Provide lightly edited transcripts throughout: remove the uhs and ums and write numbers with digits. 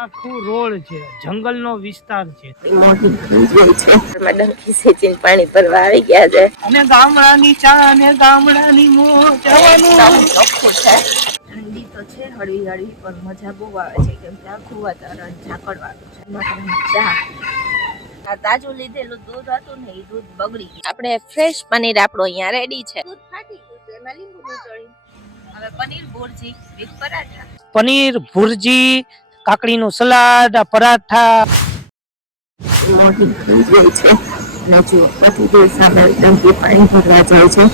આખું રોડ છે, જંગલનો વિસ્તાર છે ડંકી સેચીને પાણી ભરવા આવી ગયા છે અને ગામડાની ચા અને ગામડાની મોજ જવાનું ચોખ્ખું છે. ઠંડી તો છે હળવી હળવી પણ મજા બહુ આવે છે કેમ કે આખું વાતાવરણ ઝાકળવાળું છે. ચા આ તાજું લીધેલું દૂધ હતું ને એ દૂધ બગડી ગયું. આપણે ફ્રેશ પનીર આપણો અહીંયા રેડી છે. દૂધ ફાટી ગયું છે એમાં લીંબુ નીચોડી હવે પનીર ભુરજી with paratha, paneer bhurji, કાકડીનું salad, paratha. મોટી થઈ ગઈ છે અને જો પતિદેવ સામે ડંકી પાણી ભરવા જાય છે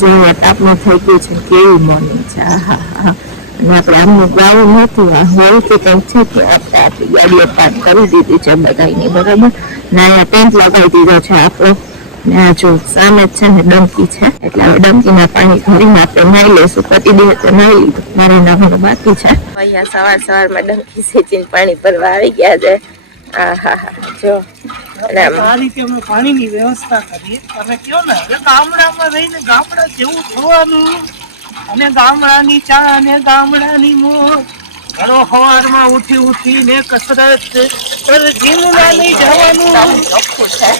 જો તાપમાં થઈ ગયું છે. કેવી મોર્નિંગ છે. હા હા. અને આપણે આમનું ગ્રાઉન્ડ નહોતું, આ હોલ કે કંઈક છે કે આપણે આપણી ગાડીઓ પાર્ક કરી દીધી છે બધાની બરાબર ને અહીંયા ટેન્ટ લગાવી દીધો છે આપણો ને આ જો સામે જ છે ને ડંકી છે એટલે હવે ડંકીમાં પાણી ભરીને આપણે નાહી લઈશું. પતિદેવ તો નાહી લીધું, મારે નાહવાનું બાકી છે. અહીંયા સવારમાં ડંકી સેચીને પાણી ભરવા આવી ગયા છે. હા હા હા જો આ રીતે અમે પાણીની વ્યવસ્થા કરીએ. તમે કહો ને ગામડામાં રહીને ગામડા જેવું થવાનું અને ગામડાની ચા અને ગામડાની મોજ. ઘરો સવારમાં ઉઠીને કસરત જીમમાં નહીં જવાનું. ચોખ્ખું છે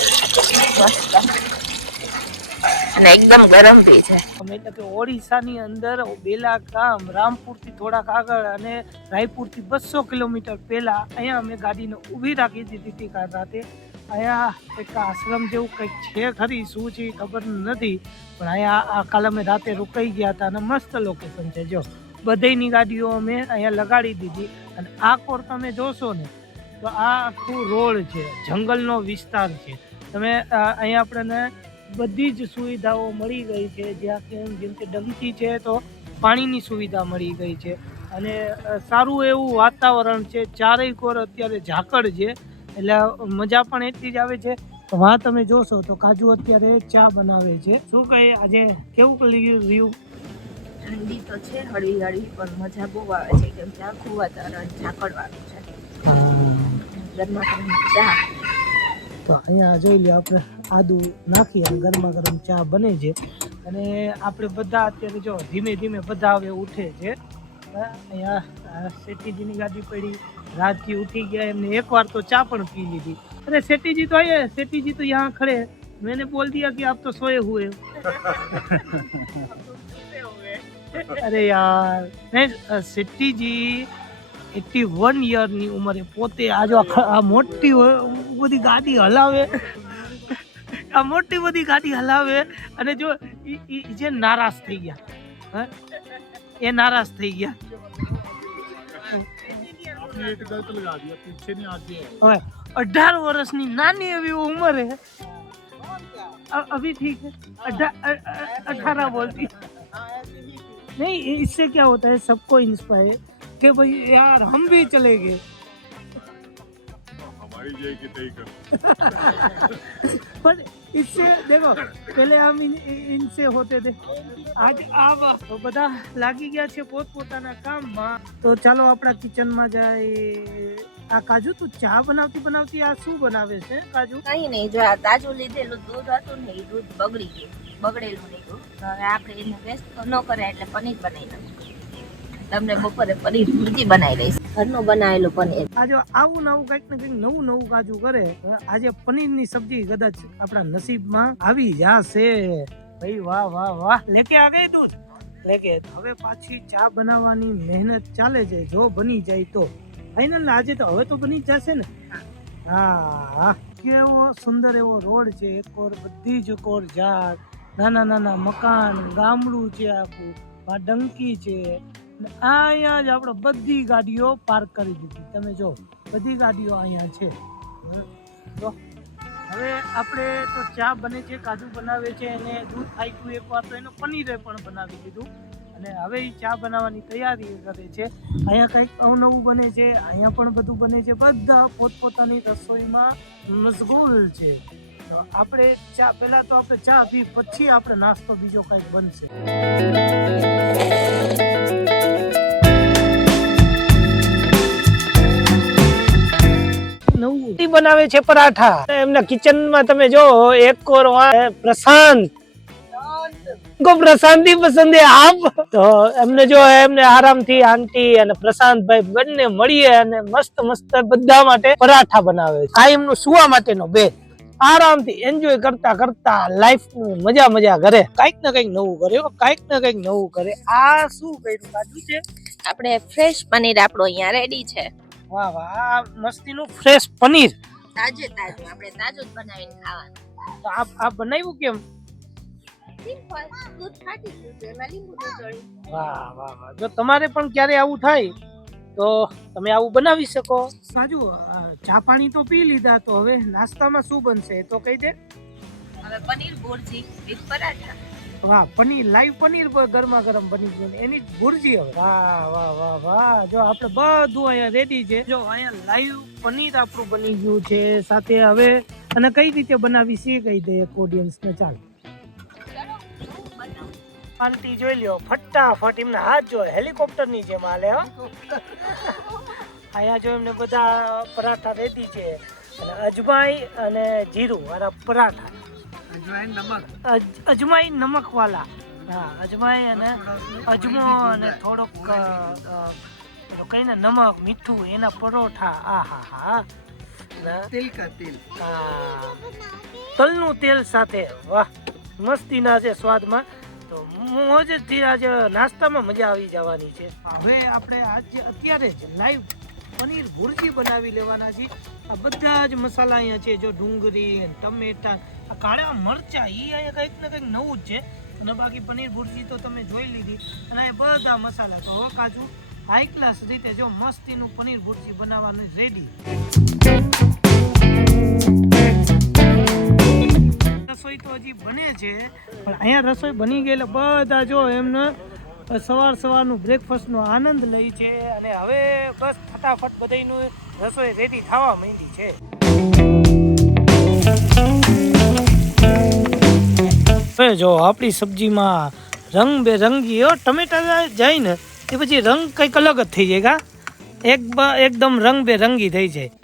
અને એકદમ ગરમ બી છે. એટલે કે ઓડિશાની અંદર બેલા ગામ રામપુરથી થોડાક આગળ અને રાયપુરથી 200 કિલોમીટર પહેલા અહીંયા અમે ગાડીને ઊભી રાખી દીધી હતી કાલ રાતે. અહીંયા એક આશ્રમ જેવું કંઈક છે ખરી, શું છે ખબર નથી, પણ અહીંયા કાલ અમે રાતે રોકાઈ ગયા હતા અને મસ્ત લોકેશન છે. જો બધીની ગાડીઓ અમે અહીંયા લગાડી દીધી અને આ કોર તમે જોશો ને તો આ આખું રોડ છે, જંગલનો વિસ્તાર છે. તમે અહીંયા આપણને બધી જ સુવિધાઓ મળી ગઈ છે. જેમ કે ડંકી છે તો પાણીની સુવિધા મળી ગઈ છે અને સારું એવું વાતાવરણ છે. ચારેય કોર અત્યારે ઝાકળ છે એટલે મજા પણ એટલી જ આવે છે. વાં તમે જોશો તો કાજુ અત્યારે ચા બનાવે છે. શું કહે આજે કેવું રહ્યું? ઠંડી તો છે હળવી હળવી પણ મજા બહુ આવે છે કેમ કે આખું વાતાવરણ ઝાકળવાળું છે. ગરમા ગરમ ચા તો અહીંયા જોઈ લે આપણે આદુ નાખી અને ગરમા ગરમ ચા બને છે અને આપણે બધા અત્યારે જો ધીમે ધીમે બધા હવે ઉઠે છે. અહીંયા શેઠીજીની ગાડી પડી, રાજજી ઉઠી ગયા, એમને એકવાર તો ચા પણ પી લીધી. અરે શેઠીજી તો આए, શેઠીજી तो यहाँ खड़े, मैंने बोल दिया कि आप तो सोए हुए हो. अरे यार नहीं, શેઠીજી 81 યરની ઉંમરે પોતે આ મોટી બધી ગાડી હલાવે, આ મોટી બધી ગાડી હલાવે અને જો જે નારાજ થઈ ગયા, એ નારાજ થઈ ગયા. 18 વર્ષની નાની એવી ઉંમરે अभी ठीक है 18 बोलती नहीं. इससे क्या होता है, सबको इंस्पायर कि भाई यार हम भी चलेंगे. हमारी जाएगी तय कर. पर इससे देखो पहले हम इनसे होते थे, आज आप तो બધા લાગી ગયા છે પોતપોતાના કામમાં. તો ચાલો આપણા કિચનમાં જાય. આ કાજુ તું ચા બનાવતી આ શું બનાવે છે કાજુ? કઈ નહીં, જો આ તાજું લીધેલું દૂધ હતું ને એ દૂધ બગડી ગયું, બગડેલું નીકળ્યું. હવે આપણે એને વેસ્ટ તો ન કરે એટલે પનીર બનાવી નાખીશું. તમને બપોરે પનીર ભુરજી બનાવી દઈશ, ઘરનું બનાવેલું પનીર. આજે આવું નવું કંઈક ને કંઈક નવું કાજુ કરે. આજે પનીરની સબ્જી કદાચ આપણા નસીબમાં આવી જશે. ભાઈ વાહ વાહ વાહ, લેકે આ ગઈ દૂધ લેકે. હવે પાછી ચા બનાવવાની મહેનત ચાલે છે. જો બની જાય તો ફાઇનલ આજે તો હવે તો બની જશે ને. હા, કેવો સુંદર એવો રોડ છે. એક ઓર બધી જ કોર ઝાડ, નાના મકાન, ગામડું છે આખું. આ ડંકી છે. અહીંયા જ આપણે બધી ગાડીઓ પાર્ક કરી દીધી. તમે જો બધી ગાડીઓ અહીંયા છે. તો હવે આપણે તો ચા બને છે, કાજુ બનાવે છે અને દૂધ ફાઈકું એકવાર તો એનું પનીરે પણ બનાવી દીધું અને હવે એ ચા બનાવવાની તૈયારી કરે છે. અહીંયા કંઈક અવનવું બને છે, અહીંયા પણ બધું બને છે. બધા પોતપોતાની રસોઈમાં મશગુલ છે. તો આપણે ચા પહેલા તો આપણે ચા પી, પછી આપણે નાસ્તો બીજો કંઈક બનશે. નવું બનાવે છે પરાઠા. એમના કિચનમાં તમે જો એક કોર પ્રશાંત को प्रशांति पसंद है आप तो એમને જો એમને આરામથી આંટી અને પ્રશાંતભાઈ બંને મળીએ અને મસ્ત મસ્ત બધા માટે પરાઠા બનાવે છે આ એમનું સુવા માટેનો બેડ આરામથી એન્જોય કરતા કરતા લાઈફ મજા કરે કઈક ને કઈક નવું કરે કઈક ને કઈક નવું કરે આ શું કર્યું કાજુ છે આપણે ફ્રેશ પનીર આપણો અહીંયા રેડી છે વાહ વાહ આ મસ્તીનું ફ્રેશ પનીર તાજું આપણે તાજું જ બનાવીને ખાવાનું તો આ બનાવ્યું કેમ સિમ્પલ દૂધ ફાટી ગયું છે એમાં લીંબુ નીચોડી વાહ વાહ વાહ જો તમારે પણ ક્યારે આવું થાય તો તમે આવું બનાવી શકો સાજુ ચા પાણી તો પી લીધા તો હવે નાસ્તામાં શું બનશે તો કહી દે હવે પનીર ભુરજી વિથ પરાઠા વાહ પનીર લાઈવ પનીર ગરમા ગરમ બની ગયું એની જ ભુરજી હવે વાહ વાહ વાહ વાહ જો આપણે બધું અહીંયા રેડી છે જો અહીંયા લાઈવ પનીર આપણું બની ગયું છે સાથે હવે અને કઈ રીતે બનાવી છે કહી દે ઓડિયન્સ ને ચાલ આંટી જોઈ લ્યો ફટાફટ એમના હાથ જો હેલિકોપ્ટર ની જેમ હાલે હો અહીંયા જો એમને બધા પરાઠા રેડી છે અને અજમાઈ અને જીરું વાળા પરાઠા અજમાઈ નમક વાલા હા અજમાઈ અને અજમો અને થોડોક કઈ ને નમક મીઠું એના પરોઠા આ હા તેલ કા તેલ તલનું તેલ સાથે વાહ મસ્તીના છે સ્વાદમાં તો મોજથી આજે નાસ્તામાં મજા આવી જવાની છે હવે આપણે આજે અત્યારે જ લાઈવ પનીર ભુરજી બનાવી લેવાના છે આ બધા જ મસાલા અહીંયા છે જો ડુંગળી ટમેટા આ કાળા મરચા એ અહીંયા કંઈક ને કંઈક નવું જ છે અને બાકી પનીર ભુરજી તો તમે જોઈ લીધી અને આ બધા મસાલા તો હવે કાજુ હાઈ ક્લાસ રીતે જો મસ્તીનું પનીર ભુરજી બનાવવાનું રેડી રસોઈ તો હજી બને છે પણ અહીંયા રસોઈ બની ગયેલા બધા જો એમને સવારનું બ્રેકફાસ્ટનો આનંદ લઈ છે અને હવે બસ ફટાફટ બધાનું રસોઈ રેડી થવા માંડી છે હવે જો આપણી સબ્જીમાં રંગબેરંગી ટમેટા જાય ને એ પછી રંગ કંઈક અલગ જ થઈ જાય કા એકદમ રંગબેરંગી થઈ જાય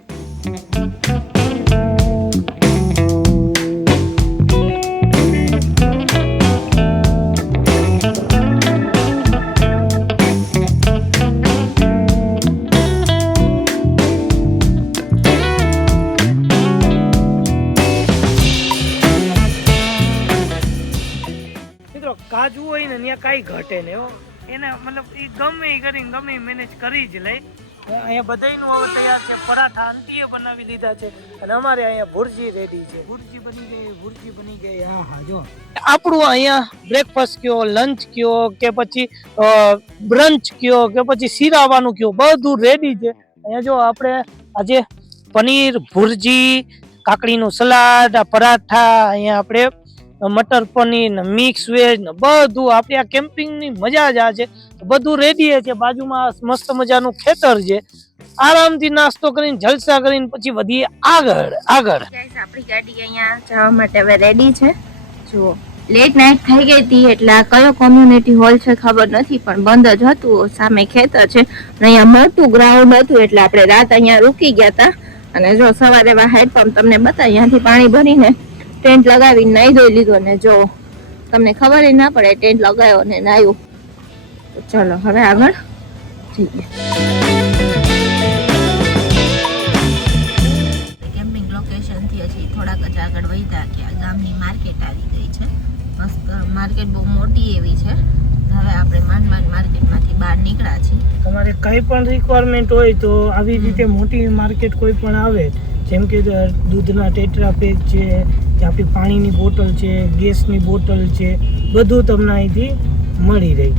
કાજુ હોય ને ત્યાં કાંઈ ઘટે ને એને મતલબ એ ગમે કરીને મેનેજ કરી જ લઈ અહીંયા બધાયનું હવે તૈયાર છે પરાઠા આંટીએ બનાવી લીધા છે અને અમારે અહીંયા ભુરજી રેડી છે ભુરજી બની ગઈ હા જો આપણું અહીંયા બ્રેકફાસ્ટ કયો લંચ કયો કે પછી બ્રંચ કયો કે પછી શીરાવાનું કયો બધું રેડી છે અહીંયા જો આપણે આજે પનીર ભુરજી કાકડીનું સલાડ આ પરાઠા અહીંયા આપણે મટર પનીર ને મિક્સ વેજ ને બધું આપણે આ કેમ્પિંગની મજા જ આ છે બધું રેડી છે બાજુમાં મસ્ત મજાનું ખેતર છે આરામથી નાસ્તો કરીને જલસા કરીને પછી વધીએ આગળ ગાઈસ આપણી ગાડી અહીંયા જવા માટે હવે રેડી છે જુઓ લેટ નાઇટ થઈ ગઈ હતી એટલે આ કયો કોમ્યુનિટી હોલ છે ખબર નથી પણ બંધ જ હતું સામે ખેતર છે અને અહીંયા મોટું ગ્રાઉન્ડ હતું એટલે આપણે રાત અહીંયા રૂકી ગયા હતા અને જો સવારે હેન્ડપંપ તમને બતાવી અહીંયાથી પાણી ભરીને ટેન્ટ લગાવીને નાહી ધોઈ લીધો ને જો તમને ખબર ના પડે ટેન્ટ લગાવ્યો ને નાહ્યું ચલો હવે આગળ જઈએ કેમ્પિંગ લોકેશન થી હજી થોડાક જ આગળ વધ્યા કે ગામની માર્કેટ આવી ગઈ છે મસ્ત માર્કેટ બહુ મોટી એવી છે હવે આપણે માંડ માર્કેટમાંથી બહાર નીકળ્યા છીએ તમારે કઈ પણ રિક્વાયરમેન્ટ હોય તો આવી રીતે મોટી માર્કેટ કોઈ પણ આવે જેમ કે દૂધના ટેટ્રા પેક છે કે આપણી પાણીની બોટલ છે ગેસની બોટલ છે બધું તમને અહીંથી મળી રહી